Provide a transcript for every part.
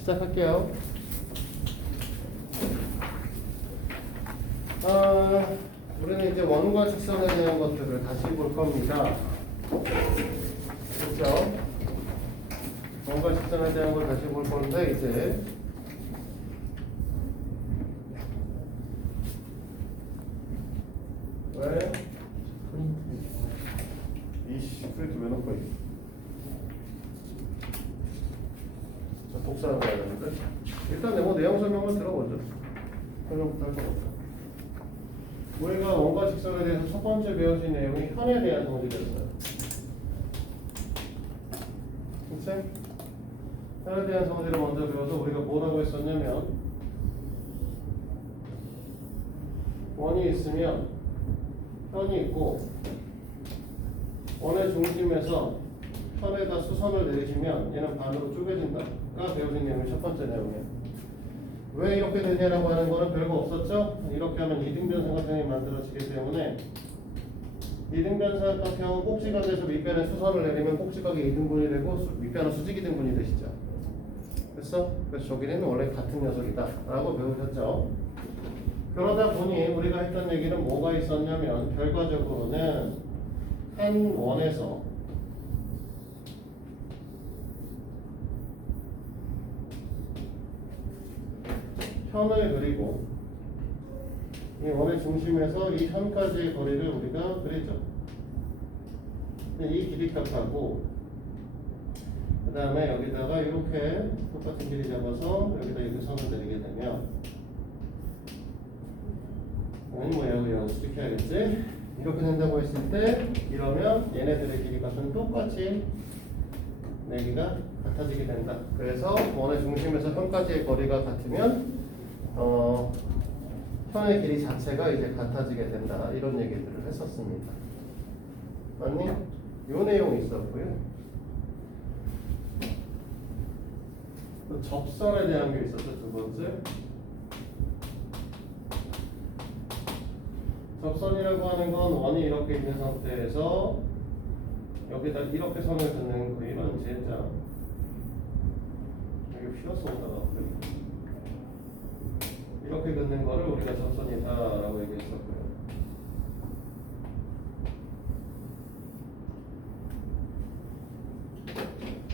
시작할게요. 우리는 이제 원과 직선에 대한 것들을 다시 볼 겁니다. 그렇죠? 원과 직선에 대한 걸 다시 볼 건데 이제 왜? 이씨 프린트 왜 넣고 있어? 자, 복사하는 거야 되는데 일단 내용 설명을 들어보죠. 설명부터 할 것 같아. 우리가 원과 직선에 대해서 첫 번째 배우신 내용이 현에 대한 성질이었어요. 그치? 현에 대한 성질을 먼저 배워서 우리가 뭐라고 했었냐면 원이 있으면 현이 있고 원의 중심에서 현에다 수선을 내리시면 얘는 반으로 쪼개진다가 배우신 내용이 첫 번째 내용이에요. 왜 이렇게 되냐라고 하는 거는 별거 없었죠? 이렇게 하면 이등변 삼각형이 만들어지기 때문에 이등변 삼각형은 꼭지가 돼서 밑변에 수선을 내리면 꼭지각이 2등분이 되고 밑변은 수직 2등분이 되시죠. 됐어? 그래서 저기는 원래 같은 녀석이다 라고 배우셨죠. 그러다 보니 우리가 했던 얘기는 뭐가 있었냐면 결과적으로는 한 원에서 현을 그리고 이 원의 중심에서 이 현까지의 거리를 우리가 그리죠. 이 길이 값하고 그 다음에 여기다가 이렇게 똑같은 길이 잡아서 여기다 이렇게 선을 내리게 되면 아니 뭐야 수직해야겠지? 이렇게 된다고 했을 때 이러면 얘네들의 길이 값은 똑같이 내기가 같아지게 된다. 그래서 원의 중심에서 현까지의 거리가 같으면 현의 길이 자체가 이제 같아지게 된다. 이런 얘기들을 했었습니다. 맞니? 요 내용이 있었고요. 또 접선에 대한 게 있었죠. 두 번째. 접선이라고 하는 건 원이 이렇게 있는 상태에서 여기다 이렇게 선을 긋는 거 이런 젠장. 여기 휘어서 오다가 이렇게 긋는 거를 우리가 접선이다라고 얘기했었고요.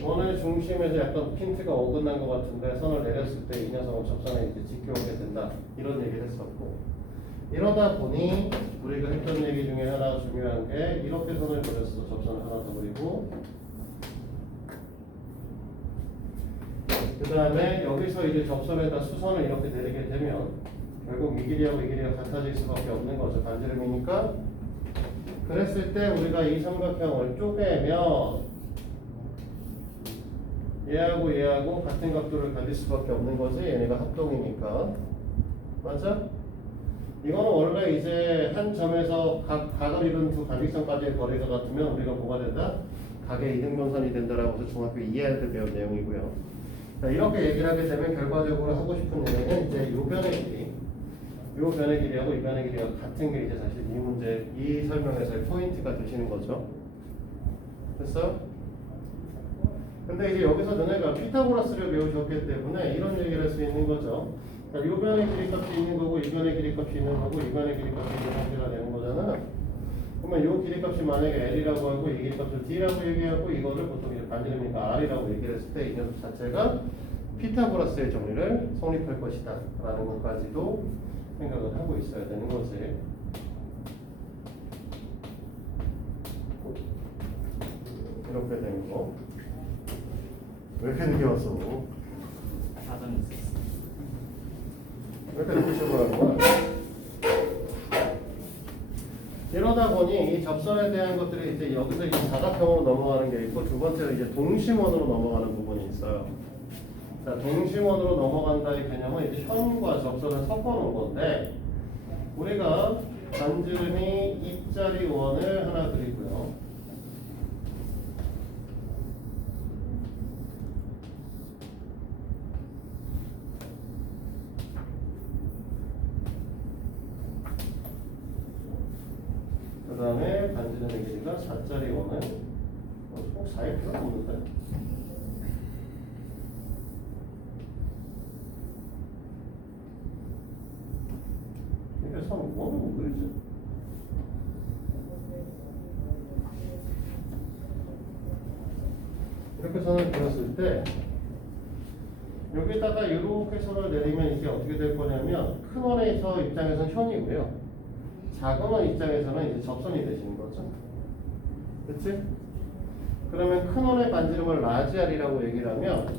원의 중심에서 약간 핀트가 어긋난 것 같은데 선을 내렸을 때 이 녀석은 접선에 이제 지켜오게 된다. 이런 얘기를 했었고 이러다 보니 우리가 했던 얘기 중에 하나 중요한 게 이렇게 선을 그렸어. 접선을 하나 더 그리고 그 다음에 여기서 이제 접선에다 수선을 이렇게 내리게 되면 결국 이 길이하고 이 길이가 같아질 수밖에 없는 거죠. 반지름이니까. 그랬을 때 우리가 이 삼각형을 쪼개면 얘하고 얘하고 같은 각도를 가질 수밖에 없는 거지. 얘네가 합동이니까. 맞아? 이거는 원래 이제 한 점에서 각을 이룬 두 관직선까지의 거리가 같으면 우리가 뭐가 된다? 각의 이등변선이 된다라고 해서 중학교 2학년 때 배운 내용이고요. 자, 이렇게 얘기를 하게 되면 결과적으로 하고 싶은 얘기는 이제 요 변의 길이, 요 변의 길이하고 이 변의 길이가 같은 게 이제 사실 이 문제, 이 설명에서의 포인트가 되시는 거죠. 됐어? 근데 이제 여기서 너네가 피타고라스를 배우셨기 때문에 이런 얘기를 할 수 있는 거죠. 자, 요 변의 길이 값이 있는 거고 이 변의 길이 값이 있는 거고 이 변의 길이 값이 있는 상태가 되는 거잖아. 그러면 요 길이 값이 만약에 L이라고 하고 이 길이 값을 D라고 얘기하고 이거를 보통 이제 반지름이니까 R이라고 얘기를 했을 때 이 녀석 자체가 피타고라스의 정리를 성립할 것이다 라는 것까지도 생각을 하고 있어야 되는 거지. 이렇게 되는 거. 왜 이렇게 늦게 왔어? 사정이 있었어. 왜 이렇게 늦게 출발하는 거야? 이러다 보니 이 접선에 대한 것들이 이제 여기서 이제 사각형으로 넘어가는 게 있고 두 번째로 이제 동심원으로 넘어가는 부분이 있어요. 자, 동심원으로 넘어간다의 개념은 이제 현과 접선을 섞어놓은 건데 우리가 반지름이 입자리 원을 하나 그리고요. 그 다음에 반지름의 길이가 4짜리 원을 꼭 4일 필요가 없는데 참 뭐하는 거 그러지? 이렇게 선을 그렸을 때 여기다가 이렇게 선을 내리면 이게 어떻게 될 거냐면 큰 원의 입장에서는 현이고요. 작은 원 입장에서는 이제 접선이 되시는 거죠. 그치? 그러면 큰 원의 반지름을 라지 R이라고 얘기를 하면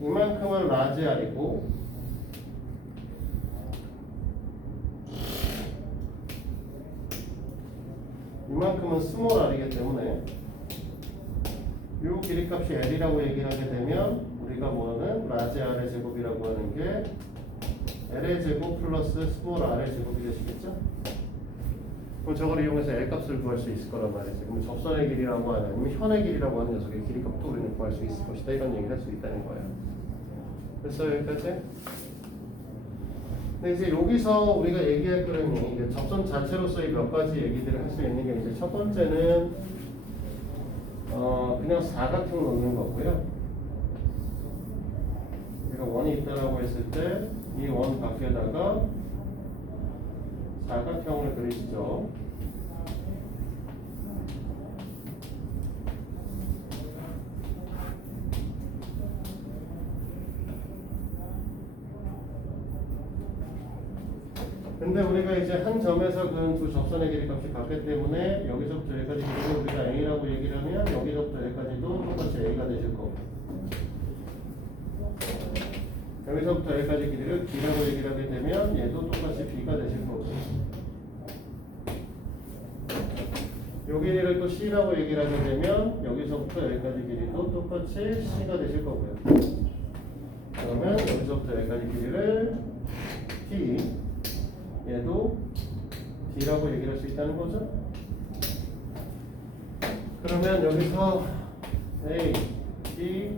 이만큼은 라지 R이고 이만큼은 스몰 R이기 때문에 이 길이값이 L이라고 얘기를 하게 되면 우리가 뭐는 라지 R의 제곱이라고 하는 게 L의 제곱 플러스 스몰 R의 제곱이 되시겠죠? 그럼 저걸 이용해서 L 값을 구할 수 있을 거란 말이지. 그럼 접선의 길이라고 하는 아니면 현의 길이라고 하는 녀석의 길이값도 우리는 구할 수 있을 것이다. 이런 얘기를 할 수 있다는 거예요. 됐어요? 여기까지? 근데 이제 여기서 우리가 얘기할 거는 이제 접선 자체로서의 몇 가지 얘기들을 할 수 있는 게 이제 첫 번째는 그냥 사각형 놓는 거고요. 우리가 원이 있다라고 했을 때 이 원 밖에다가 사각형을 그리시죠. 근데 우리가 이제 한 점에서 그은 두 접선의 길이값이 같기 때문에 여기서부터 여기까지 길이를 우리가 A라고 얘기를 하면 여기서부터 여기까지도 똑같이 A가 되실 거고 여기서부터 여기까지 길이를 B라고 얘기를 하게 되면 얘도 똑같이 B가 되실 거고 요 길이를 또 C라고 얘기를 하게 되면 여기서부터 여기까지 길이도 똑같이 C가 되실 거고요. 그러면 여기서부터 여기까지 길이를 T 얘도 D라고 얘기를 할 수 있다는 거죠. 그러면 여기서 A, B,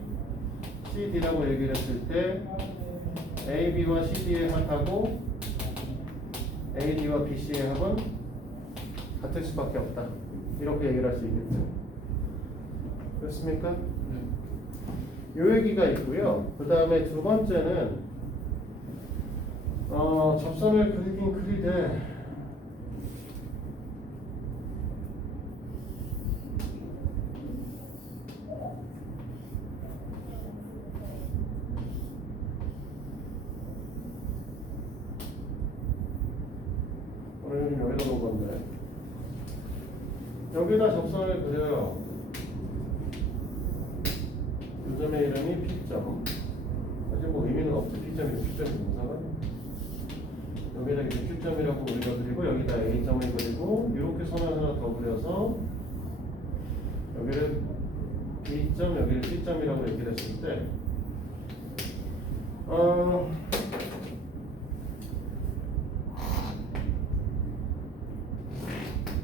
C, D라고 얘기를 했을 때 A, B와 C, D의 합하고 A, D와 B, C의 합은 같을 수밖에 없다. 이렇게 얘기를 할 수 있겠죠. 그렇습니까? 요 얘기가 있고요. 그 다음에 두 번째는 접선을 그리긴 그리되 오늘 여기다 놓은 건데 여기다 접선을 그려요. 그 점의 이름이 P점. 사실 뭐 의미는 없지. P점이고 P점이 무슨 상관이야. 여기다 이제 Q점이라고 우리가 그리고 여기다 A점을 그리고 이렇게 선을 하나 더 그려서 여기를 B점, 여기를 C점이라고 얘기를 했을 때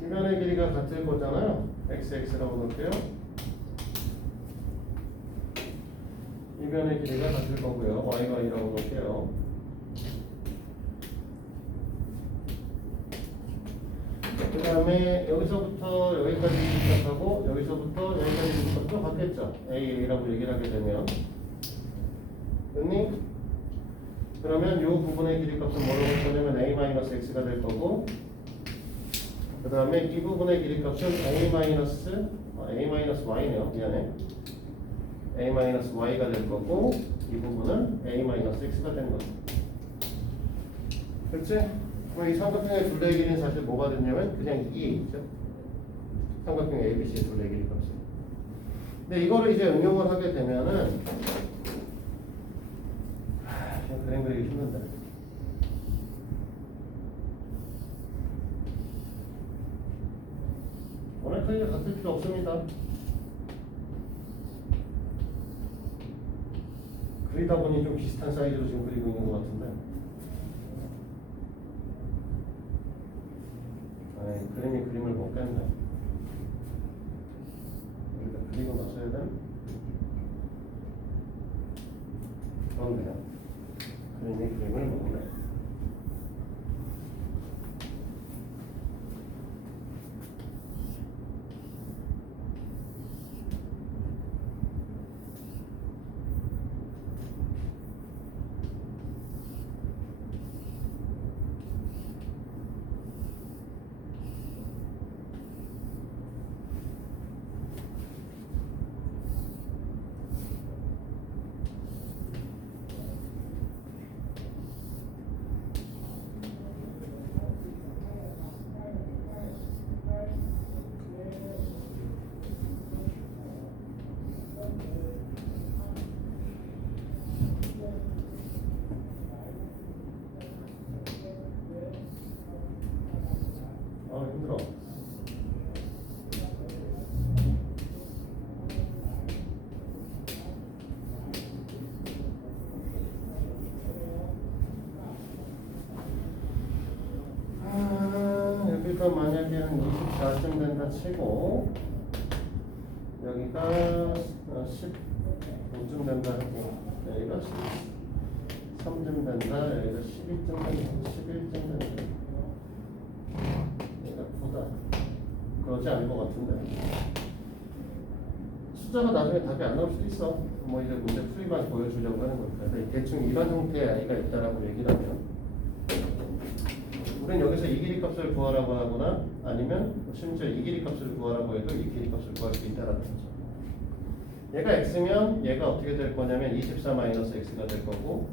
이 면의 길이가 같을 거잖아요. XX라고 놓을게요. 이 면의 길이가 같을 거고요. Y가 2라고 놓을게요. 그 다음에 여기서부터 여기까지 시작하고 여기서부터 여기까지 시작도 같겠죠. A라고 얘기를 하게 되면 됐니? 그러면 이 부분의 길이값은 뭐라고 할 거냐면 A-X가 될 거고 그 다음에 이 부분의 길이값은 A-Y네요. 미안해. A-Y가 될 거고 이 부분은 A-X가 되는 거죠. 그렇지? 그럼 이 삼각형의 둘레의 길이는 사실 뭐가 됐냐면 그냥 2죠. 삼각형 ABC의 둘레의 길이 값이. 근데 이거를 이제 응용을 하게 되면은 그냥 그림 그리기 힘든다. 워낙 크기가 같을 필요 없습니다. 그리다 보니 좀 비슷한 사이즈로 지금 그리고 있는 것 같은데. 그림이 그림을 못 깼네. 여기다 그리고 나서 해야 되나? 그런데요. 그림이 그림을 못 내. 한 24쯤 된다 치고 여기가 15쯤 된다 하고 여기가 13쯤 된다 여기가 12쯤 된다 11쯤 된다 여기가 9다 그러지 않을 것 같은데 숫자가 나중에 답이 안 나올 수도 있어. 뭐 이제 문제 풀이만 보여주려고 하는 거니까 대충 이런 형태의 아이가 있다라고 얘기를 하면 우리는 여기서 이 길이 값을 구하라고 하거나 아니면 심지어 이 길이 값을 구하라고 해도 이 길이 값을 구할 수 있다라는 거죠. 얘가 x면 얘가 어떻게 될 거냐면 24-x가 될 거고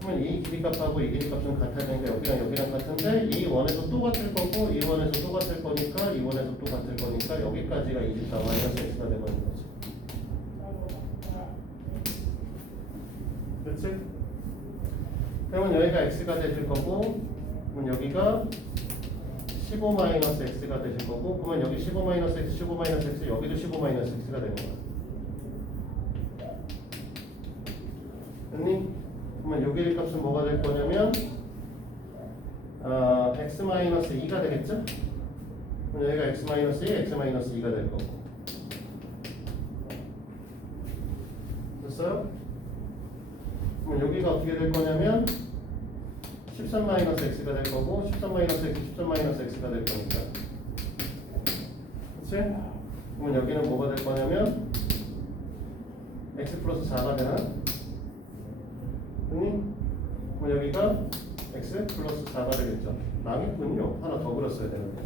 그러면 이 길이 값하고 이 길이 값은 같아지니까 여기랑 여기랑 같은데 이 원에서 또 같을 거고 이 원에서 또 같을 거니까 이 원에서 또 같을 거니까 여기까지가 24-x가 되는 거지. 그렇지? 그러면 여기가 x가 되실 거고 그러면 여기가 15-x가 되실 거고 그러면 여기 15-x, 15-x 여기도 15-x가 되는 거야. 됐니? 그러면 요 길이 값은 뭐가 될 거냐면 x-2가 되겠죠? 그럼 여기가 x-2, x-2가 될 거고 됐어요? 그럼 여기가 어떻게 될 거냐면 13-x가 될 거고 13-x, 13-x가 될 거니까 그치? 그러면 여기는 뭐가 될 거냐면 x 플러스 4가 되나? 그니? 그럼 여기가 x 플러스 4가 되겠죠. 망했군요. 하나 더 그렸어야 되는데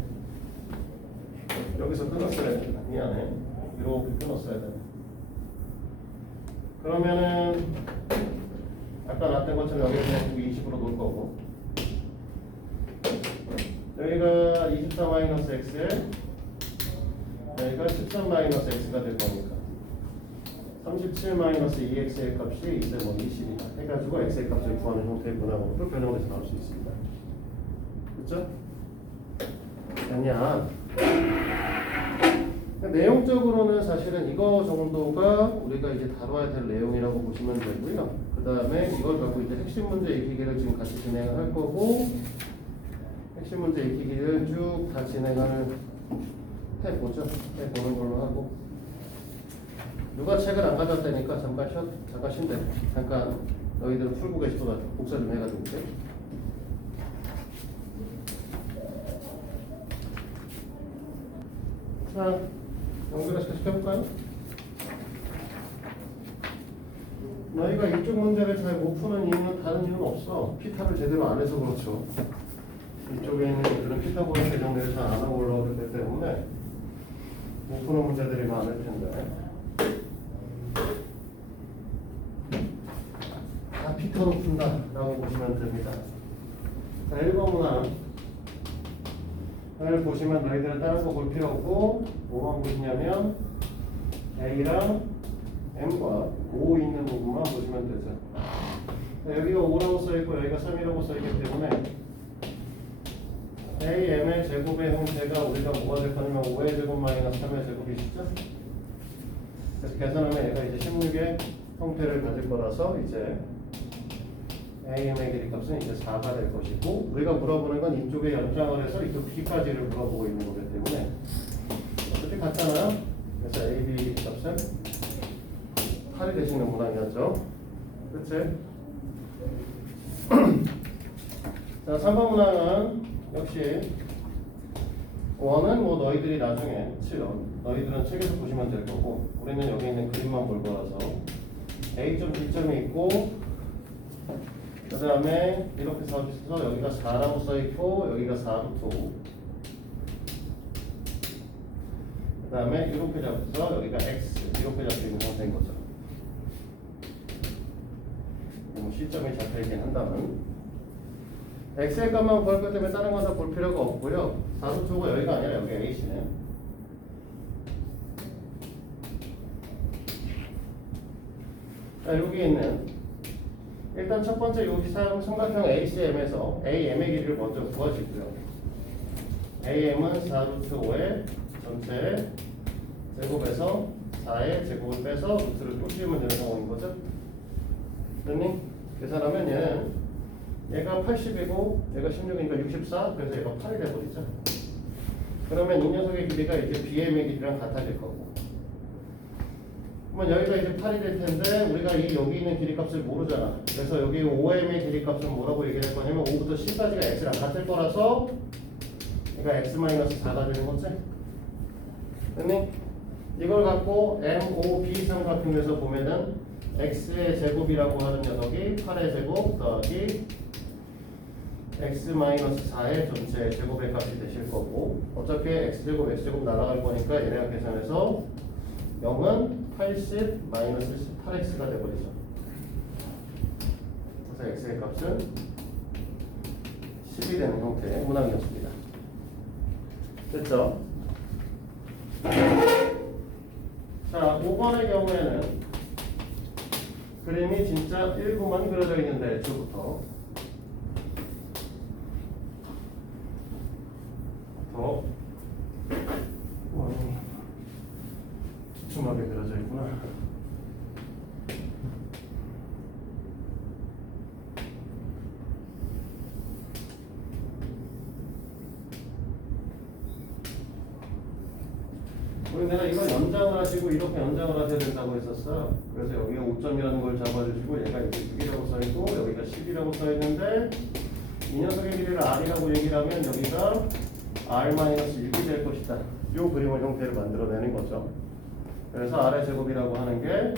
여기서 끊었어야 된다. 미안해. 이렇게 끊었어야 된다. 그러면은 아까 나왔던 것처럼 여기서 20으로 놓을 거고 여기가 24-x에 여기가 13-x가 될 거니까 37-2x의 값이 이제 뭐 20이다 해가지고 x의 값을 구하는 형태의 문항으로 변형돼서 나올 수 있습니다. 그렇죠? 아니야. 내용적으로는 사실은 이거 정도가 우리가 이제 다뤄야 될 내용이라고 보시면 되고요. 그 다음에 이걸 갖고 이제 핵심 문제 익히기를 지금 같이 진행을 할 거고 핵심 문제 익히기를 쭉 다 진행을 해보죠. 해보는 걸로 하고 누가 책을 안 가져왔다니까 잠깐 쉰대. 잠깐 너희들은 풀고 계시고 복사 좀 해가지고 올게. 자, 연결해서 계속 해볼까요? 너희가 이쪽 문제를 잘 못 푸는 이유는 다른 이유는 없어. 피타를 제대로 안 해서 그렇죠. 이쪽에 있는 애들은 피타고라스 정리를 잘 안 하고 올라오기 때문에 못 푸는 문제들이 많을 텐데 다 피터로 푼다라고 보시면 됩니다. 자, 1번 문항을 보시면 너희들은 다른 거 볼 필요 없고 뭐만 보시냐면 A랑 M과 5 있는 부분만 보시면 되죠. 자, 여기가 5라고 써있고 여기가 3이라고 써있기 때문에 A, M의 제곱의 형태가 우리가 뭐가 될 거냐면 5의 제곱 마이너스 3의 제곱이시죠? 그래서 계산하면 얘가 이제 16의 형태를 가질 거라서 이제 AM의 길이 값은 이제 4가 될 것이고 우리가 물어보는 건 이쪽에 연장을 해서 이쪽 B까지를 물어보고 있는 거기 때문에 어차피 같잖아요. 그래서 AB 길이 값은 8이 되시는 문항이었죠. 그치? 자, 3번 문항은 역시 원은 뭐 너희들이 나중에 너희들은 책에서 보시면 될 거고 우리는 여기 있는 그림만 볼 거라서 A점, B점이 있고 그 다음에 이렇게 써서 여기가 4라고 써있고 여기가 4루트 5 그 다음에 이렇게 잡아서 여기가 X 이렇게 잡혀있는 상태인 거죠. 시점이 잡혀있긴 한다면 X의 값만 구할 것 때문에 다른 건 다 볼 필요가 없고요. 4루트 5가 여기가 아니라 여기 A시네. 자, 여기 있는 일단 첫 번째 여기 삼각형 ACM에서 AM의 길이를 먼저 구하시고요. AM은 4루트 5의 전체 제곱에서 4의 제곱을 빼서 루트를 또 씌우면 되는 상황인 거죠. 됐니? 계산하면 얘가 80이고 얘가 16이니까 64 그래서 얘가 8이 돼버리죠. 그러면 이 녀석의 길이가 이제 BM의 길이랑 같아질 거고. 그러면 여기가 이제 8이 될 텐데 우리가 이 여기 있는 길이 값을 모르잖아. 그래서 여기 5m의 길이 값은 뭐라고 얘기를 할 거냐면 5부터 10까지가 x랑 같을 거라서 그러니까 x-4가 되는 거지. 됐니? 이걸 갖고 MOB 삼각형에서 보면은 x의 제곱이라고 하는 녀석이 8의 제곱 더하기 x-4의 전체 제곱의 값이 되실 거고, 어차피 x제곱 x제곱 날아갈 거니까 얘네가 계산해서 0은 80 18x가 돼버리죠. 그래서 x의 값은 10이 되는 형태의 문항이었습니다. 됐죠? 자, 5번의 경우에는 그림이 진짜 1구만 그려져 있는데 애초부터 더 촘촘하게 그려져 있구나. 우리 내가 이거 연장을 하시고 이렇게 연장을 하셔야 된다고 했었어. 그래서 여기가 5점이라는 걸 잡아주시고 얘가 이렇게 6이라고 써있고 여기가 10이라고 써있는데 이 녀석의 길이를 R이라고 얘기를 하면 여기가 R-1이 될 것이다. 이 그림의 형태를 만들어내는 거죠. 그래서 R의 제곱이라고 하는 게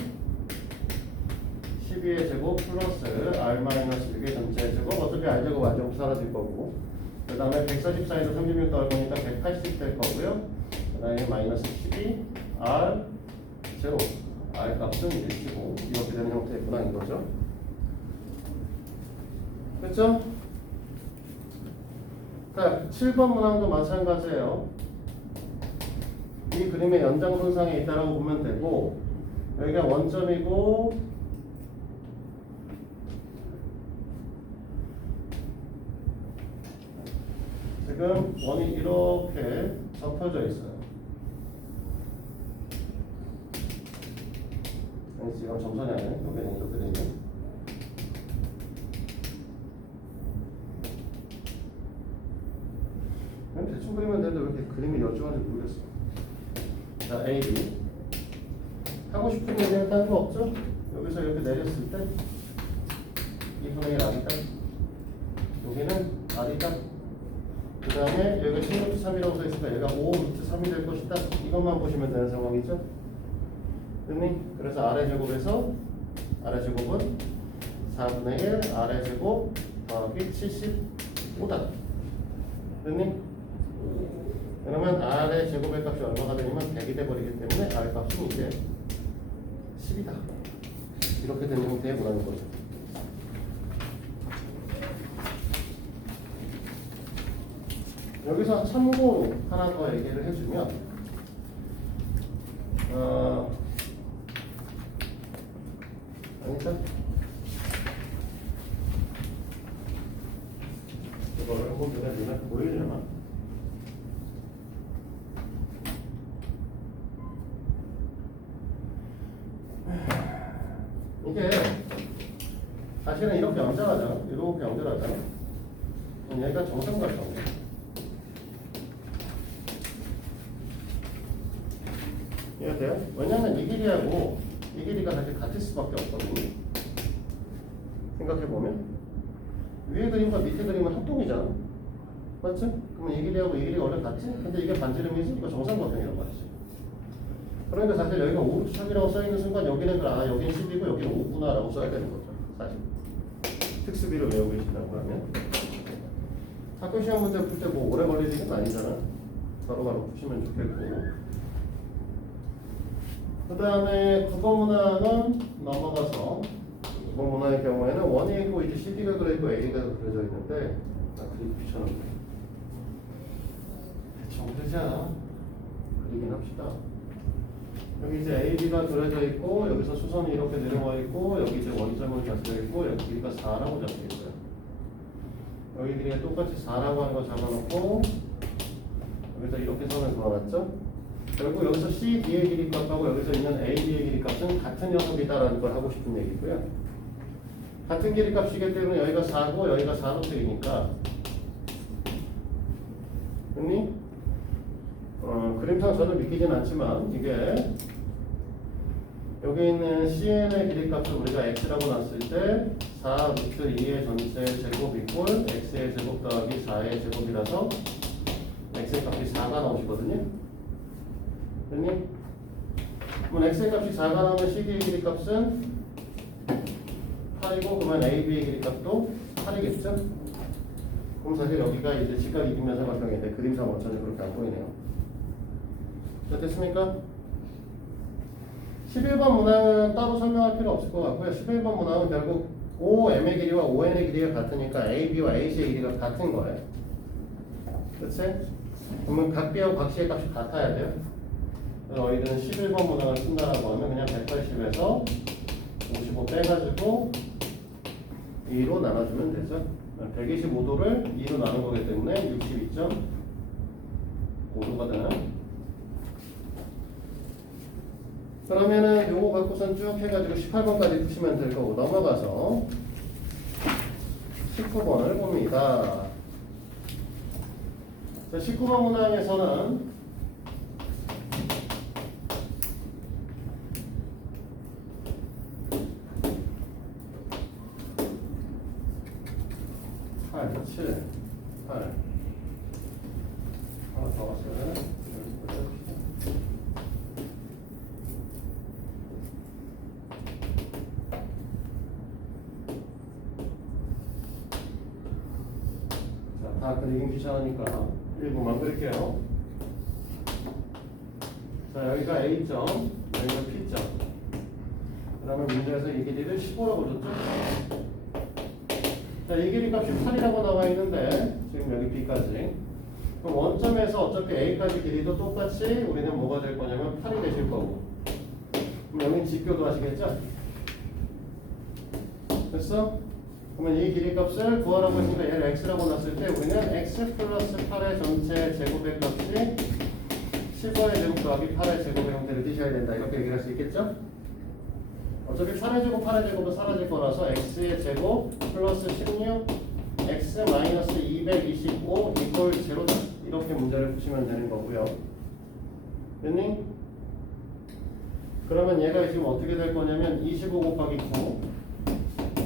12의 제곱 플러스 R-6의 전체 제곱, 어차피 R제곱 R제곱 사라질 거고, 그 다음에 144에서 36 더할 거니까 180 될 거고요. 그 다음에 마이너스 12 R 제곱, R 값은 1이고 이렇게 되는 형태의 문항인 거죠. 그렇죠? 자, 7번 문항도 마찬가지예요. 이 그림의 연장선상에 있다라고 보면 되고, 여기가 원점이고 지금 원이 이렇게 접혀져 있어요. 아니, 지금 점선이 아니에요. 여기는 이렇게 돼 있네. 그냥 대충 그리면 되는데 왜 이렇게 그림이 여쭈한지 모르겠어. 자, A, B 하고 싶은 얘기는 딴 거 없죠? 여기서 이렇게 내렸을 때 2분의 1 R이다. 여기는 R이다. 그 다음에 여기가 16루트 3이라고 써있으니까 여기가 5루트 3이 될 것이다. 이것만 보시면 되는 상황이죠. 됐니? 그래서 R의 제곱에서 R의 제곱은 4분의 1 R의 제곱 더하기 75다. 됐니? 그러면 R의 제곱의 값이 얼마가 되냐면 100이 돼버리기 때문에 R 값은 이제 10이다. 이렇게 되는 형태의 문항인 거죠. 여기서 참고로 하나 더 얘기를 해주면, 아니다. 이거를 한번 눈에 보이려나? 이게 사실은 이렇게 연결하잖아. 이렇게 연결하잖아. 그럼 얘가 정삼각형이야. 이해가 돼요? 왜냐면 이 길이하고 이 길이가 사실 같을 수밖에 없거든요. 생각해보면 위에 그림과 밑에 그림은 합동이잖아. 맞지? 그러면 이 길이하고 이 길이가 원래 같지? 근데 이게 반지름이지? 이거 정삼각형이란 말이지. 그러니까 사실 여기가 5루트 3이라고 써있는 순간 여기는 여기는 10이고 여기는 5구나 라고 써야 되는 거죠. 사실 특수비를 외우고 계신다고 하면 학교 시험 문제 풀 때 뭐 오래 걸리는 게 아니잖아. 바로바로 푸시면 좋겠고, 그 다음에 국어문항은 넘어가서, 국어문항의 경우에는 원이 있고 이제 CD가 그려있고 A가 그려져 있는데 그리기 귀찮은데 대충 그러지 않아? 그리긴 합시다. 여기 이제 A, B가 그려져 있고 여기서 수선이 이렇게 내려와 있고 여기 이제 원점을 잡혀 있고 여기 길이가 4라고 잡혀 있어요. 여기 길이가 똑같이 4라고 하는 거 잡아놓고 여기서 이렇게 선을 그어놨죠? 결국 여기서 CD의 길이 값하고 여기서 있는 AD의 길이 값은 같은 녀석이다라는 걸 하고 싶은 얘기고요. 같은 길이 값이기 때문에 여기가 4고 여기가 4루트이니까, 됐니? 그림상 저는 믿기진 않지만 이게 여기 있는 CN의 길이값을 우리가 x라고 놨을 때 4 루트 2의 전체 제곱 이꼴 x의 제곱 더하기 4의 제곱이라서 x의 값이 4가 나오시거든요. 됐니? 그럼 x의 값이 4가 나오면 CD의 길이값은 8이고 그러면 AB의 길이값도 8이겠죠? 그럼 사실 여기가 이제 직각 이등변 삼각형인데 그림상 어쩐지 그렇게 안 보이네요. 자, 됐습니까? 11번 문항은 따로 설명할 필요 없을 것 같고요. 11번 문항은 결국 OM의 길이와 ON의 길이가 같으니까 AB와 AC의 길이가 같은 거예요. 그치? 그러면 각 B하고 각 C의 값이 같아야 돼요. 그래서 너희들은 11번 문항을 쓴다라고 하면 그냥 180에서 55 빼가지고 2로 나눠주면 되죠. 125도를 2로 나눈 거기 때문에 62.5도가 되나요? 그러면은 요거 갖고선 쭉 해가지고 18번까지 푸시면 될 거고 넘어가서 19번을 봅니다. 자, 19번 문항에서는 칠, 8 하나 더 왔어요. 자, 다 그리긴 귀찮으니까 일부만 그릴게요. 자, 여기가 A점, 여기가 P점. 그러면 문제에서 이 길이를 15라고 줬죠? 자, 이 길이 값이 8이라고 나와 있는데 지금 여기 B까지 그럼 원점에서 어차피 A까지 길이도 똑같이 우리는 뭐가 될 거냐면 8이 되실 거고 그럼 여기는 직교도 하시겠죠? 됐어? 그러면 이 길이 값을 구하라고 했으니까 얘를 X라고 놨을 때 우리는 X 플러스 8의 전체 제곱의 값이 15의 제곱 더하기 8의 제곱의 형태를 띄셔야 된다 이렇게 얘기할 수 있겠죠? 어차피 8의 제곱, 8의 제곱은 사라질 거라서 x의 제곱 플러스 16 x 마이너스 225 이퀄 제로다 이렇게 문제를 푸시면 되는 거고요. 됐니? 그러면 얘가 지금 어떻게 될 거냐면 25 곱하기 9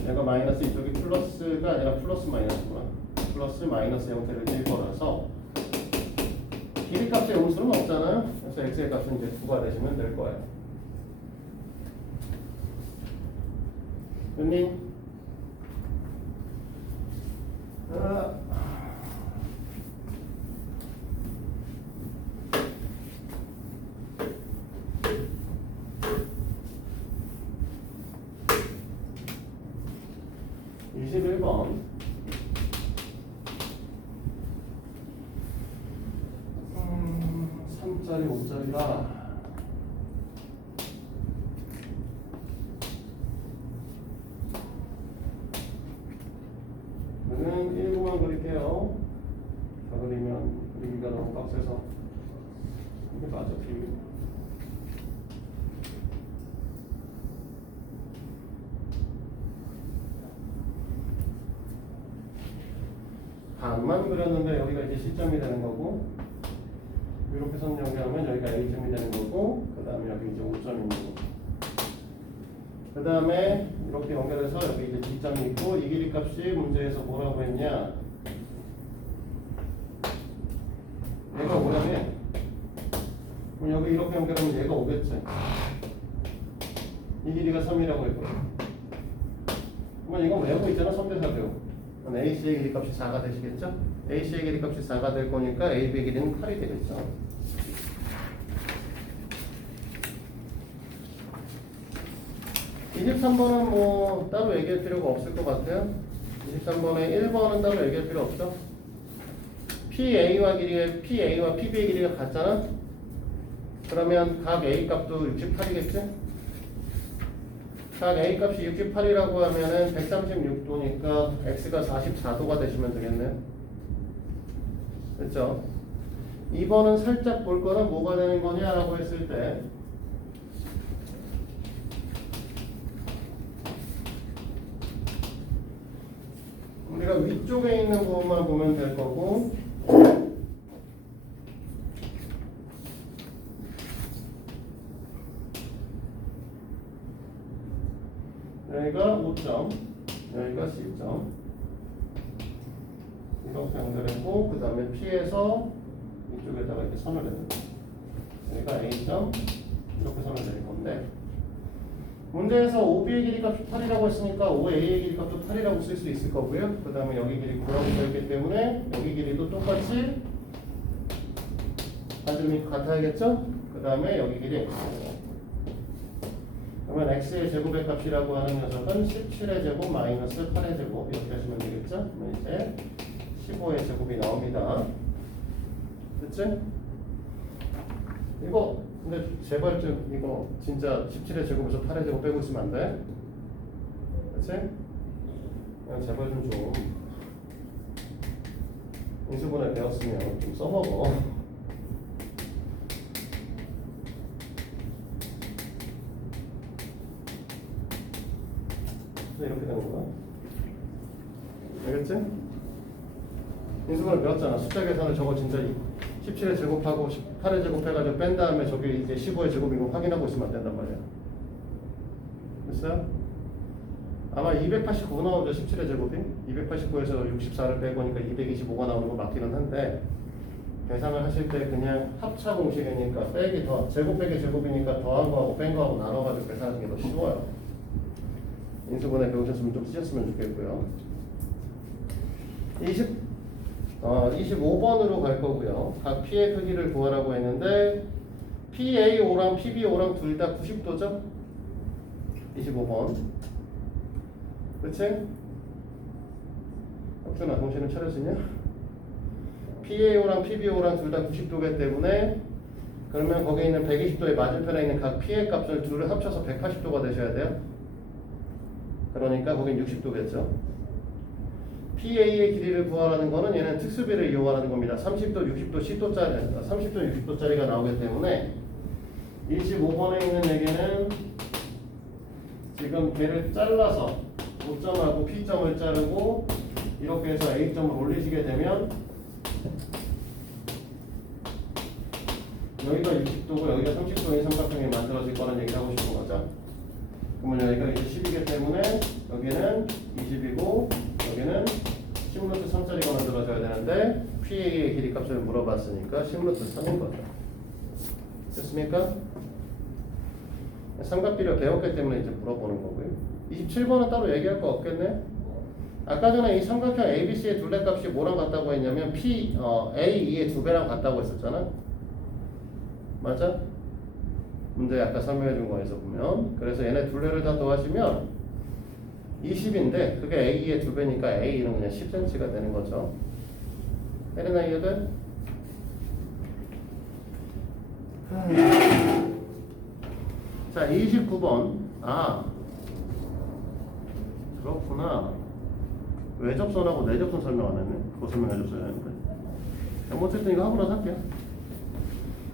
얘가 마이너스 이쪽이 플러스가 아니라 플러스 마이너스구나. 플러스 마이너스 형태를 띌 거라서 길이값의 음수는 없잖아요. 그래서 x의 값은 이제 9가 되시면 될 거예요. 됐니? (21번) 3짜리 5짜리라 저는 1구만 그릴게요. 다 그리면 그리기가 너무 빡세서 이게 맞아 비밀. 반만 그렸는데 여기가 이제 C점이 되는 거고 이렇게 선 연결하면 여기가 A점이 되는 거고 그 다음에 여기 이제 5점이 있는 거고 그 다음에 이렇게 연결해서 여기 이제 D점이 있고 이 길이 값이 문제에서 뭐라고 했냐 얘가 5라며 그럼 여기 이렇게 연결하면 얘가 5겠지 이 길이가 3이라고 했거든 그러면 이건 외우고 있잖아 선대사배우 그럼 AC의 길이 값이 4가 되시겠죠? AC의 길이 값이 4가 될 거니까 AB의 길이는 8이 되겠죠 23번은 뭐 따로 얘기할 필요가 없을 것 같아요. 23번에 1번은 따로 얘기할 필요 없죠. PA와 PB의 길이가 같잖아. 그러면 각 A 값도 68이겠지? 각 A 값이 68이라고 하면은 136도니까 X가 44도가 되시면 되겠네요. 그렇죠? 2번은 살짝 볼 거는 뭐가 되는 거냐라고 했을 때 우리가 위쪽에 있는 부분만 보면 될 거고 여기가 5점, 여기가 C점. 이렇게 연결했고 그 다음에 P에서 이쪽에다가 이렇게 선을 내는 거예요. 여기가 A점 이렇게 선을 내는 건데 문제에서 OB의 길이가 8이라고 했으니까 OA의 길이가 또 8이라고 쓸 수 있을 거고요. 그 다음에 여기 길이 9라고 써있기 때문에 여기 길이도 똑같이 반지름이 같아야겠죠? 그 다음에 여기 길이 X. 그러면 X의 제곱의 값이라고 하는 녀석은 17의 제곱 마이너스 8의 제곱 이렇게 하시면 되겠죠? 그러면 이제 15의 제곱이 나옵니다. 됐지? 이거 근데 제발 좀 이거 진짜 17의 제곱에서 8의 제곱 빼고 있으면 안 돼? 그치? 그냥 제발 좀 인수분해 배웠으면 좀 써먹어. 이렇게 되는 거야. 알겠지? 인수분해 배웠잖아. 숫자 계산을 저거 진짜 17의 제곱하고 8의 제곱해가지고 뺀 다음에 저기 이제 15의 제곱인 거 확인하고 있으면 안 된단 말이야. 됐어요? 아마 289 나오죠. 17의 제곱이 289에서 64를 빼고니까 225가 나오는 거 맞기는 한데 계산을 하실 때 그냥 합차 공식이니까 빼기 더 제곱 빼기 제곱이니까 더한 거하고 뺀 거하고 나눠가지고 계산하는 게 더 쉬워요. 인수분해 배우셨으면 좀 쓰셨으면 좋겠고요. 25번으로 갈 거고요. 각 P의 크기를 구하라고 했는데 PA5랑 PB5랑 둘 다 90도죠? 25번. 그치? 혁준아, 정신을 차렸으냐? PA5랑 PB5랑 둘 다 90도기 때문에 그러면 거기에 있는 120도의 맞은편에 있는 각 P의 값을 둘을 합쳐서 180도가 되셔야 돼요. 그러니까 거긴 60도겠죠. PA의 길이를 구하라는 거는 얘는 특수비를 이용하는 겁니다. 30도, 60도, 10도짜리, 30도, 60도짜리가 나오기 때문에 25번에 있는 얘기는 지금 걔를 잘라서 5점하고 P점을 자르고 이렇게 해서 A점을 올리시게 되면 여기가 60도고 여기가 30도인 삼각형이 만들어질 거라는 얘기를 하고 싶은 거죠. 그러면 여기가 이제 10이기 때문에 여기는 20이고 여기는 10루트 3짜리가 만들어져야 되는데 PA의 길이 값을 물어봤으니까 10루트 3인 거죠. 됐습니까? 삼각비를 배웠기 때문에 이제 물어보는 거고요. 27번은 따로 얘기할 거 없겠네. 아까 전에 이 삼각형 ABC의 둘레값이 뭐랑 같다고 했냐면 A2의 2배랑 같다고 했었잖아. 맞아? 문제 아까 설명해 준 거에서 보면 그래서 얘네 둘레를 다 더하시면 20인데 그게 A의 2배니까 A는 그냥 10cm가 되는 거죠. 에레나 이해돼? 자 29번. 아 그렇구나. 외접선하고 내접선 설명 안 했네. 그거 설명해 줬어야 했는데. 어쨌든 이거 하고 나서 할게요.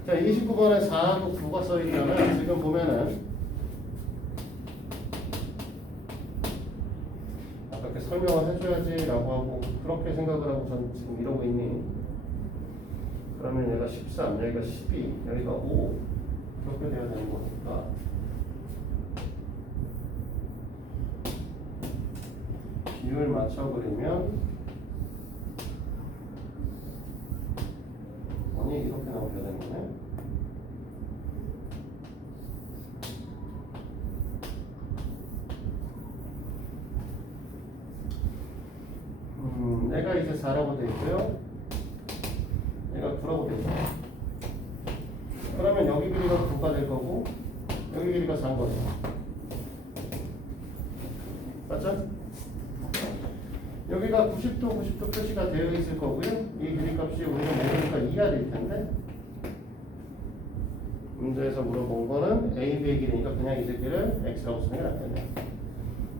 자 29번에 4하고 9가 써있잖아요. 지금 보면은 아까 이렇게 설명을 해줘야지 라고 하고 그렇게 생각을 하고 전 지금 이러고 있니? 그러면 얘가 13, 여기가 12, 여기가 5 그렇게 돼야 되는 거니까 비율 맞춰 그리면 원이 이렇게 나오게 되는 거네. 얘가 이제 4라고 돼 있고요. 얘가 9라고 돼 있어요. 그러면 여기 길이가 9가 될 거고 여기 길이가 4인 거죠. 맞죠? 여기가 90도 표시가 되어 있을 거고요. 이 길이 값이 우리가 모르니까 2가 될 텐데 문제에서 물어본 거는 A, B의 길이니까 그냥 이 새끼를 X라고 쓰는 게 낫겠네요.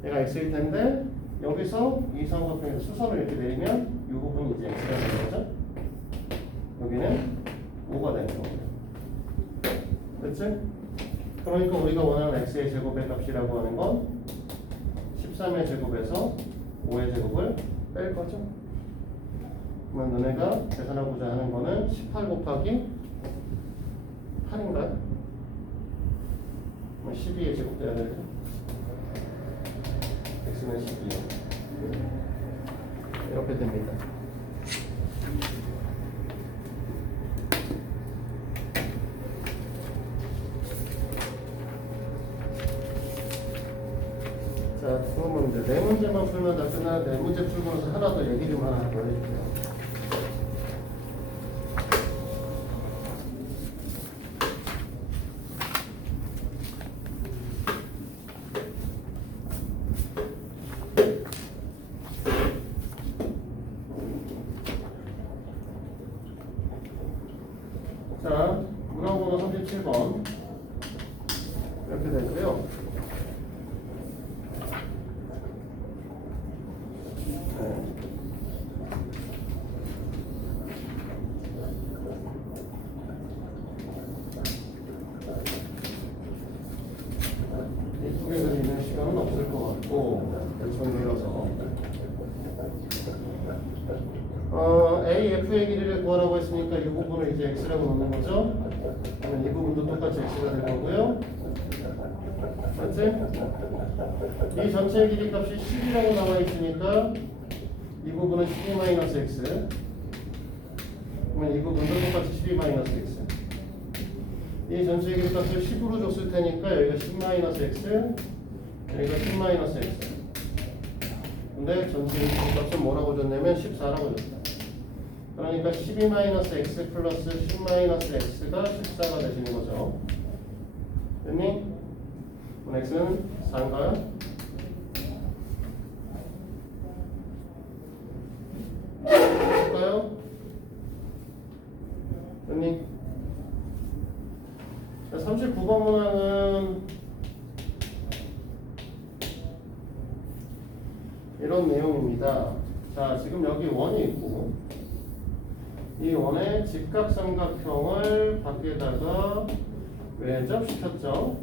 얘가 X일 텐데 여기서 이 삼각형에서 수선을 이렇게 내리면 이 부분이 이제 X가 되는 거죠. 여기는 5가 되는 거고요. 그치? 그러니까 우리가 원하는 X의 제곱의 값이라고 하는 건 13의 제곱에서 5의 제곱을 뺄 거죠. 그러면 너네가 계산하고자 하는 거는 18 곱하기 8인가요? 12의 제곱 돼야 되죠. x는 12 이렇게 됩니다. 자, 두 문제. 네 문제만 풀면 다 끝나는데 네 문제 풀고 나서 하나 더 얘기 좀 하나 더 해줄게요. 자, 문항번호 37번 이렇게 되고요. 이쁘게 그리는 시간은 없을 것 같고 대충 그려서 AF의 길이를 구하라고 했으니까 이 부분을 이제 X라고 놓는 거죠. 그러면 이 부분도 똑같이 X가 될 거고요. 맞지? 이 전체 길이 값이 10이라고 나와 있으니까 이 부분은 12-X. 그러면 이 부분도 똑같이 12-X. 이 전체 길이 값을 10으로 줬을 테니까 여기가 10-X, 여기가 10-X. 근데 전체 길이 값은 뭐라고 줬냐면 14라고 줬다. 그러니까 12-x 플러스 10-x가 14가 되시는 거죠. 됐니? 그럼 x는 4인가요? 볼까요? 됐니? 39번 문항은 이런 내용입니다. 자, 지금 여기 원이 있고 이 원의 직각삼각형을 밖에다가 외접시켰죠.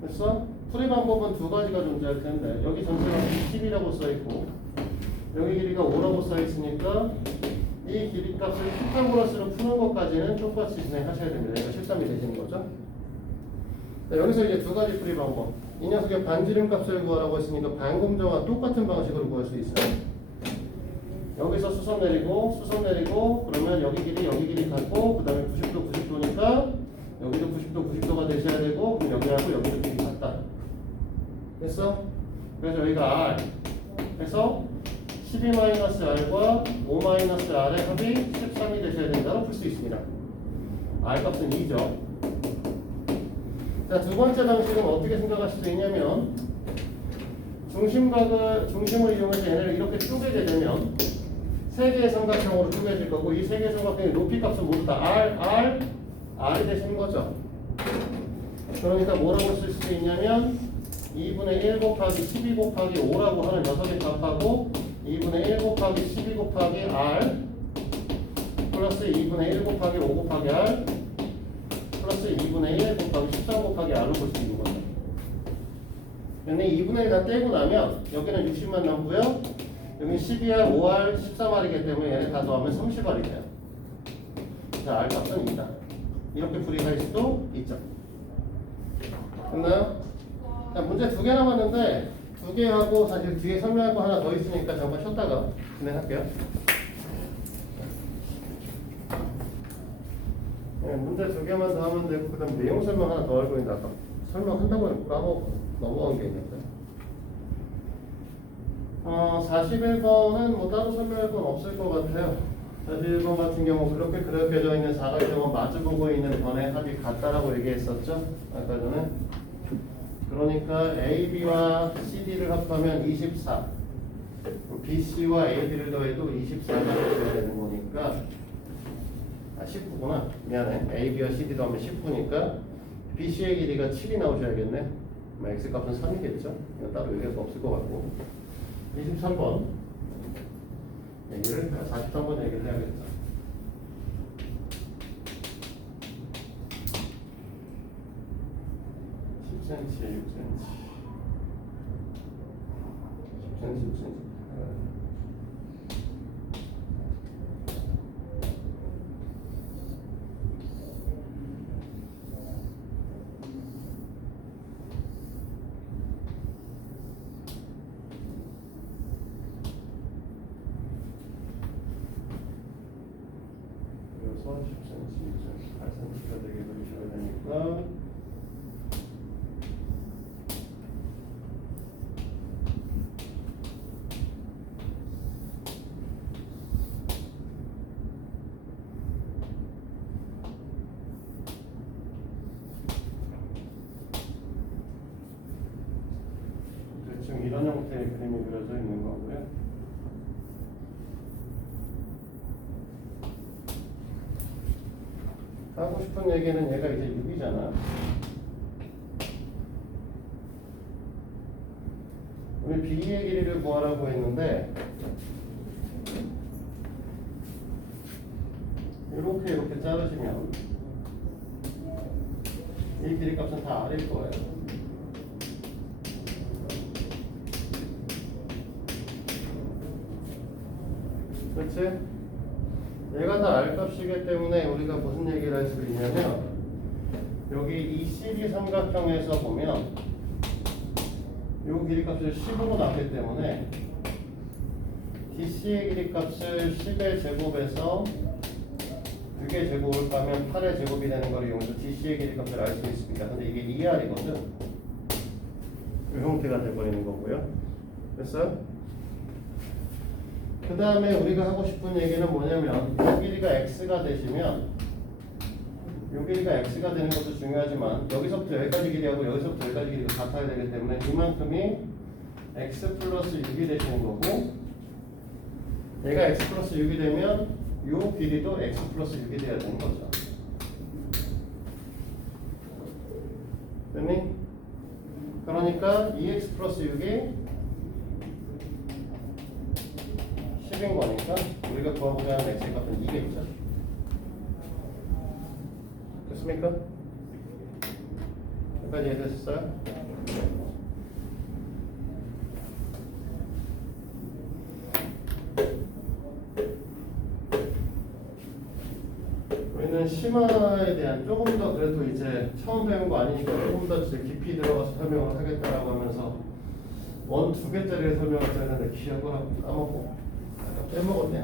됐어? 풀이 방법은 두 가지가 존재할 텐데 여기 전체가 10이라고 써있고 여기 길이가 5라고 써있으니까 이 길이 값을 피타고라스로 푸는 것까지는 똑같이 진행하셔야 됩니다. 이거 13이 되시는 거죠. 자, 여기서 이제 두 가지 풀이 방법. 이 녀석의 반지름 값을 구하라고 했으니까 반공정과 똑같은 방식으로 구할 수 있어요. 여기서 수선 내리고 그러면 여기 길이 같고 그 다음에 90도 90도니까 여기도 90도 90도가 되셔야 되고 그럼 여기하고 여기도 길이 같다. 됐어? 그래서 여기가 R 해서 12-R과 5-R의 합이 13이 되셔야 된다고 풀 수 있습니다. R 값은 2죠. 자, 두 번째 방식은 어떻게 생각하실 수 있냐면 중심을 이용해서 얘네를 이렇게 쪼개게 되면 세 개의 삼각형으로 쪼개질 거고 이 세 개의 삼각형의 높이 값은 모두 다 R이 되시는 거죠. 그러니까 뭐라고 쓸 수 있냐면 2분의 1 곱하기 12 곱하기 5라고 하는 녀석의 값하고 2분의 1 곱하기 12 곱하기 R 플러스 2분의 1 곱하기 5 곱하기 R 플러스 2분의 1 곱하기 13 곱하기 R로 볼 수 있는 거죠. 근데 2분의 1 다 떼고 나면 여기는 60만 남고요. 여기는 12R, 5R, 13R이기 때문에 얘네 다 더하면 30R이 돼요. 자, R 값은 2다. 이렇게 풀이할 수도 있죠. 됐나요? 자, 문제 두 개 남았는데 두 개 하고 사실 뒤에 설명할 거 하나 더 있으니까 잠깐 쉬었다가 진행할게요. 네, 문제 두 개만 더 하면 되고 그 다음 내용 설명 하나 더 알고 있는데 아까 설명한다고 해서 까먹고 넘어간 게 있는데 41번은 뭐 따로 설명할 건 없을 것 같아요. 41번 같은 경우 그렇게 그려져 있는 사각형은 마주보고 있는 변의 합이 같다라고 얘기했었죠. 아까 전에. 그러니까 AB와 CD를 합하면 24 BC와 AB를 더해도 24가 되어야 되는 거니까 19구나. 미안해. AB와 CD 더하면 19니까 BC의 길이가 7이 나오셔야겠네. X 값은 3이겠죠. 이거 따로 얘기할 수 없을 것 같고 23번 얘기를 43번 얘기를 해야겠다. cm, 6cm, 10cm, 6cm. 10cm, 8cm가 되게 그리셔야 되니까 대충 이런 형태의 그림이 그려져 있는 거고요. 하고 싶은 얘기는 얘가 이제 6이잖아. 우리 B의 길이를 구하라고 했는데 이렇게 자르시면 이 길이 값은 다 R일 거예요. 그렇지? 얘가 다 R 값이기 때문에 우리가 무슨 얘기를 할 수 있냐면 여기 이 CD 삼각형에서 보면 요 길이 값을 10으로 놨기 때문에 DC의 길이 값을 10의 제곱에서 6의 제곱을 까면 8의 제곱이 되는 걸 이용해서 DC의 길이 값을 알 수 있습니다. 근데 이게 2R이거든. 이 형태가 돼버리는 거고요. 됐어요? 그 다음에 우리가 하고 싶은 얘기는 뭐냐면 이 길이가 x가 되시면 이 길이가 x가 되는 것도 중요하지만 여기서부터 여기까지 길이하고 여기서부터 여기까지 길이가 같아야 되기 때문에 이만큼이 x 플러스 6이 되시는 거고 얘가 x 플러스 6이 되면 이 길이도 x 플러스 6이 돼야 되는 거죠. 됐니? 그러니까 2x 플러스 6이 10인 거니까 우리가 구하고자 하는 x의 값은 2겠죠. 됐습니까? 여기까지 이해되셨어요? 우리는 심화에 대한 조금 더 그래도 이제 처음 배운 거 아니니까 조금 더 이제 깊이 들어가서 설명을 하겠다라고 하면서 원 2개짜리 설명을 했는데 기억을 하고 까먹고 빼먹었네.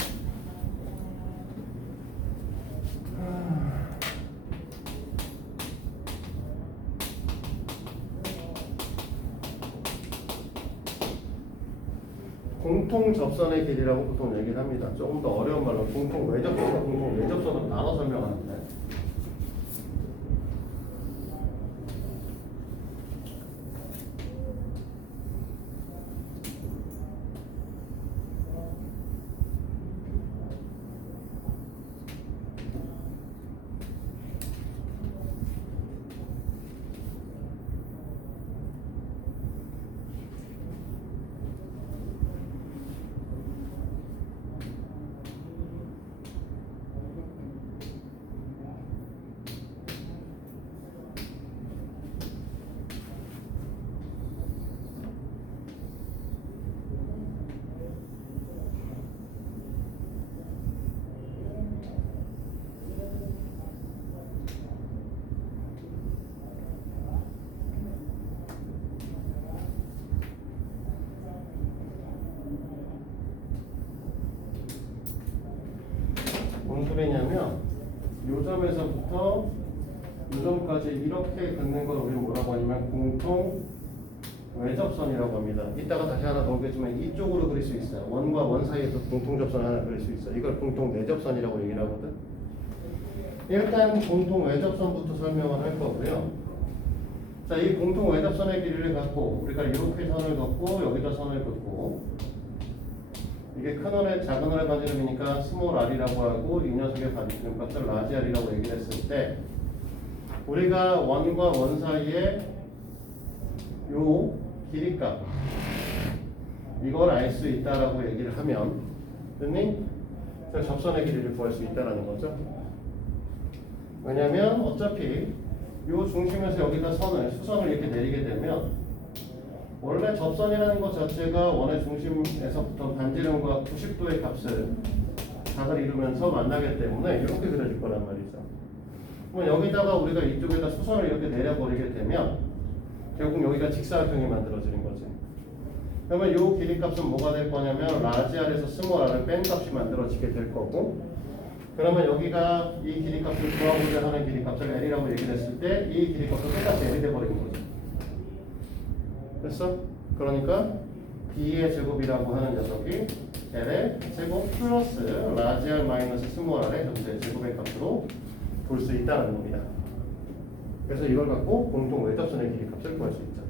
공통 접선의 길이라고 보통 얘기를 합니다. 조금 더 어려운 말로 공통 외접선과 공통 내접선으로 나눠 설명하는데 무슨 소리냐면 요 점에서부터 요 점까지 이렇게 긋는 걸 우리는 뭐라고 하냐면 공통 외접선이라고 합니다. 이따가 다시 하나 더 오겠지만 이쪽으로 그릴 수 있어요. 원과 원 사이에서 공통 접선 하나 그릴 수 있어요. 이걸 공통 내접선이라고 얘기를 하거든. 일단 공통 외접선부터 설명을 할 거고요. 자, 이 공통 외접선의 길이를 갖고 우리가 이렇게 선을 긋고 여기다 선을 긋고 이게 큰 원의 작은 원의 반지름이니까 스몰 r이라고 하고 이 녀석의 반지름 값을 라지 r이라고 얘기를 했을 때 우리가 원과 원 사이에 요 길이값 이걸 알 수 있다라고 얘기를 하면 됐니? 접선의 길이를 구할 수 있다라는 거죠. 왜냐면 어차피 요 중심에서 여기다 수선을 이렇게 내리게 되면 원래 접선이라는 것 자체가 원의 중심에서부터 반지름과 90도의 값을 각을 이루면서 만나기 때문에 이렇게 그려질 거란 말이죠. 그럼 여기다가 우리가 이쪽에다 수선을 이렇게 내려버리게 되면 결국 여기가 직사각형이 만들어지는 거지. 그러면 이 길이 값은 뭐가 될 거냐면 라지 r에서 스몰 r을 뺀 값이 만들어지게 될 거고 그러면 여기가 이 길이 값을 구하고자 하는 길이 값을 L이라고 얘기를 했을 때 이 길이 값은 똑같이 L이 돼버리는 거죠. 됐어? 그러니까 B의 제곱이라고 하는 녀석이 L의 제곱 플러스 라지 R 마이너스 스몰 R의 전체 제곱의 값으로 볼 수 있다는 겁니다. 그래서 이걸 갖고 공통 외접선의 길이 값을 구할 수 있죠.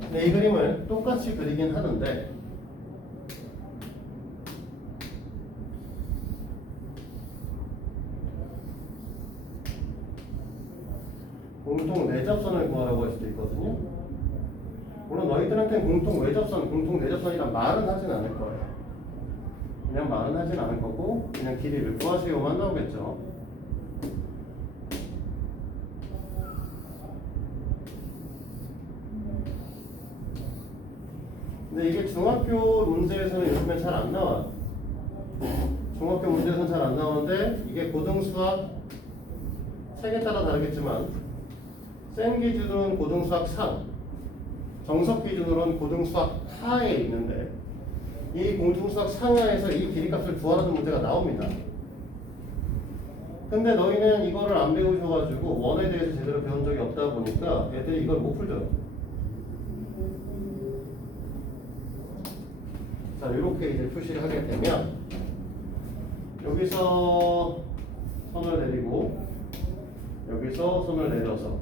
근데 이 그림을 똑같이 그리긴 하는데 공통 내접선을 구하라고 할 수도 있거든요. 물론 너희들한테는 공통 외접선, 공통 내접선이란 말은 하진 않을 거예요. 그냥 말은 하진 않을 거고 그냥 길이를 구하세요만 나오겠죠. 근데 이게 중학교 문제에서는 요즘에 잘 안 나와. 중학교 문제에서는 잘 안 나오는데 이게 고등수학 책에 따라 다르겠지만 쌤 기준으로는 고등수학 3, 정석 기준으로는 고등수학 하에 있는데 이 고등수학 상하에서 이 길이값을 구하라는 문제가 나옵니다. 근데 너희는 이거를 안 배우셔가지고 원에 대해서 제대로 배운 적이 없다 보니까 애들이 이걸 못 풀죠. 자, 이렇게 이제 표시를 하게 되면 여기서 선을 내리고 여기서 선을 내려서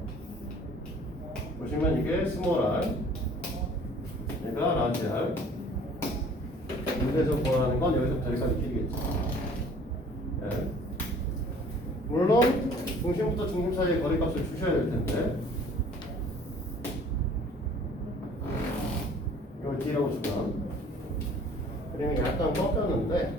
보시면 이게 스몰 r, 얘가 라지 r. 문제에서 구하라는 건 여기서부터 여기까지 길이겠죠. 네. 물론 중심부터 중심 사이의 거리값을 주셔야 될 텐데 이걸 D라고 주면 그림이 약간 꺾였는데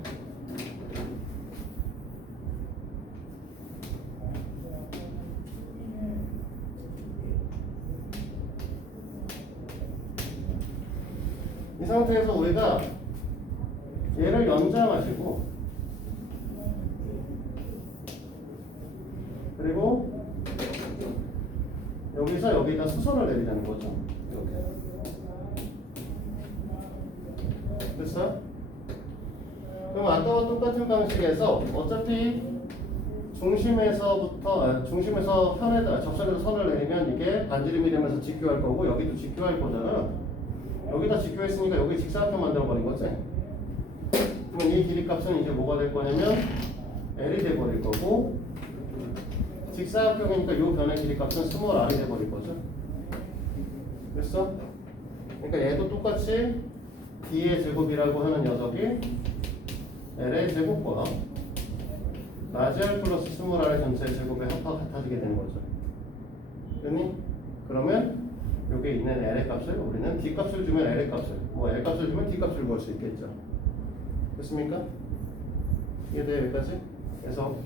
이 상태에서 우리가 얘를 연장하시고 그리고 여기서 여기다 수선을 내리자는 거죠. 이렇게. 됐어? 그럼 아까와 똑같은 방식에서 어차피 중심에서 편에다 접선에서 선을 내리면 이게 반지름이 되면서 직교할 거고 여기도 직교할 거잖아. 여기다 직교했으니까 여기 직사각형 만들어 버린 거지. 그러면 이 길이 값은 이제 뭐가 될 거냐면 L이 돼 버릴 거고 직사각형이니까 이 변의 길이 값은 스몰 r이 돼 버릴 거죠. 됐어? 그러니까 얘도 똑같이 D의 제곱이라고 하는 녀석이 L의 제곱과 라지 R 플러스 스몰 R의 전체 제곱의 합하가 같아지게 되는 거죠. 됐니? 그러면 여기 있는 L의 값을 우리는 D 값을 주면 L의 값을, 뭐 L 값을 주면 D 값을 구할 수 있겠죠. 됐습니까? 이해돼요 여기까지? 그래서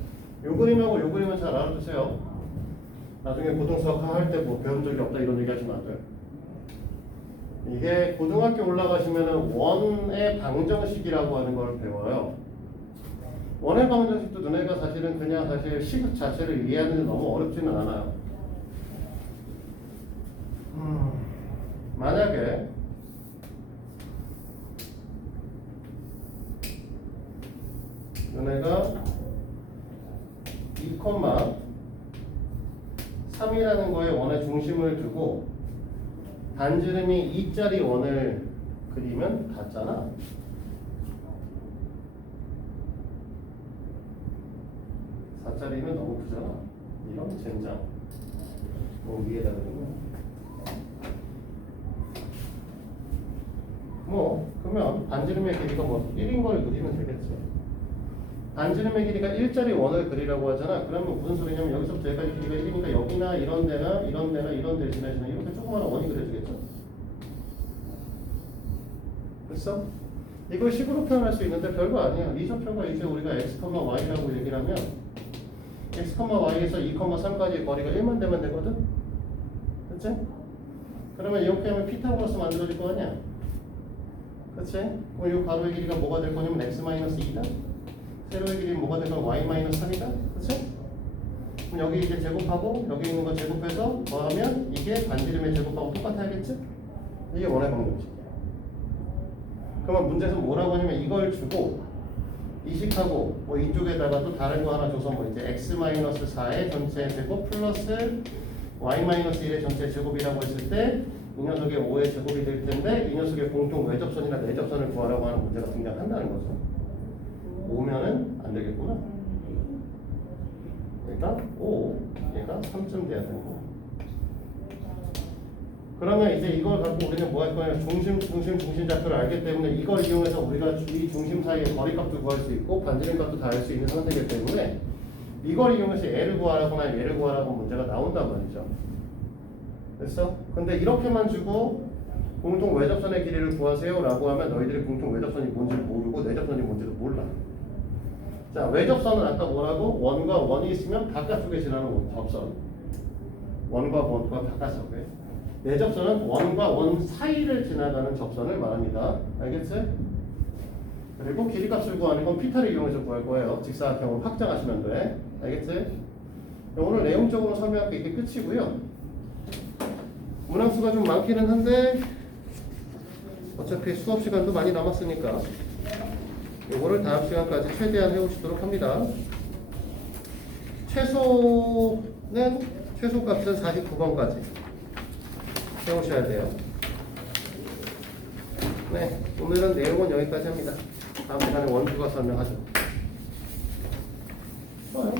요 그림하고 요 그림은 잘 알아두세요. 나중에 고등수학 할 때 뭐 배운 적이 없다 이런 얘기 하시면 안 돼요. 이게 고등학교 올라가시면은 원의 방정식이라고 하는 걸 배워요. 원의 방정식도 너네가 사실은 그냥 사실 식 자체를 이해하는 데 너무 어렵지는 않아요. 만약에 너네가 2,3이라는 거에 원의 중심을 두고 반지름이 2짜리 원을 그리면 같잖아. 짜리는 너무 크잖아. 이런 젠장. 뭐 위에다 그리면 뭐 그러면 반지름의 길이가 뭐 1인 걸 그리면 되겠지. 반지름의 길이가 1짜리 원을 그리라고 하잖아. 그러면 무슨 소리냐면 여기서부터 여기까지 길이가 1이니까 여기나 이런 데나 이런 데나 이런 데 지나지나 이렇게 조그마한 원이 그려지겠죠. 됐어? 이걸 식으로 표현할 수 있는데 별거 아니야. 미적표가 이제 우리가 x, y라고 얘기를 하면 x, y에서 2, 3까지의 거리가 1만 되면 되거든? 그치? 그러면 이렇게 하면 피타고라스 만들어질 거 아니야? 그치? 그럼 이 가로의 길이가 뭐가 될 거냐면 x-2다? 세로의 길이는 뭐가 될 거냐면 y-3이다? 그치? 그럼 여기 이제 제곱하고 여기 있는 거 제곱해서 더하면 이게 반지름의 제곱하고 똑같아야겠지? 이게 원의 방정식이야. 그러면 문제에서 뭐라고 하냐면 이걸 주고 이식하고 뭐 이쪽에다가 또 다른 거 하나 줘서 뭐 이제 x-4의 전체 제곱 플러스 y-1의 전체 제곱이라고 했을 때 이 녀석의 5의 제곱이 될 텐데 이 녀석의 공통 외접선이나 내접선을 구하라고 하는 문제가 등장한다는 거죠. 5면은 안 되겠구나. 그러니까 5, 얘가 3쯤 돼야 되는 거. 그러면 이제 이걸 갖고 우리는 뭐 할 거냐? 중심 좌표를 알기 때문에 이걸 이용해서 우리가 이 중심 사이의 거리값도 구할 수 있고 반지름 값도 다 알 수 있는 상태이기 때문에 이걸 이용해서 얘를 구하라거나 얘를 구하라고 문제가 나온단 말이죠. 됐어? 근데 이렇게만 주고 공통 외접선의 길이를 구하세요 라고 하면 너희들이 공통 외접선이 뭔지를 모르고 내접선이 뭔지도 몰라. 자, 외접선은 아까 뭐라고? 원과 원이 있으면 바깥쪽에 지나는 접선. 원과 원과 바깥쪽에. 내접선은 원과 원 사이를 지나가는 접선을 말합니다. 알겠지? 그리고 길이값을 구하는 건 피타를 이용해서 구할 거예요. 직사각형으로 확장하시면 돼. 알겠지? 오늘 내용적으로 설명할 게 이게 끝이고요. 문항수가 좀 많기는 한데 어차피 수업 시간도 많이 남았으니까 이거를 다음 시간까지 최대한 해오시도록 합니다. 최소값은 49번까지 해오셔야 돼요. 네, 오늘은 내용은 여기까지 합니다. 다음 시간에 원수가 설명하죠. 좋아요.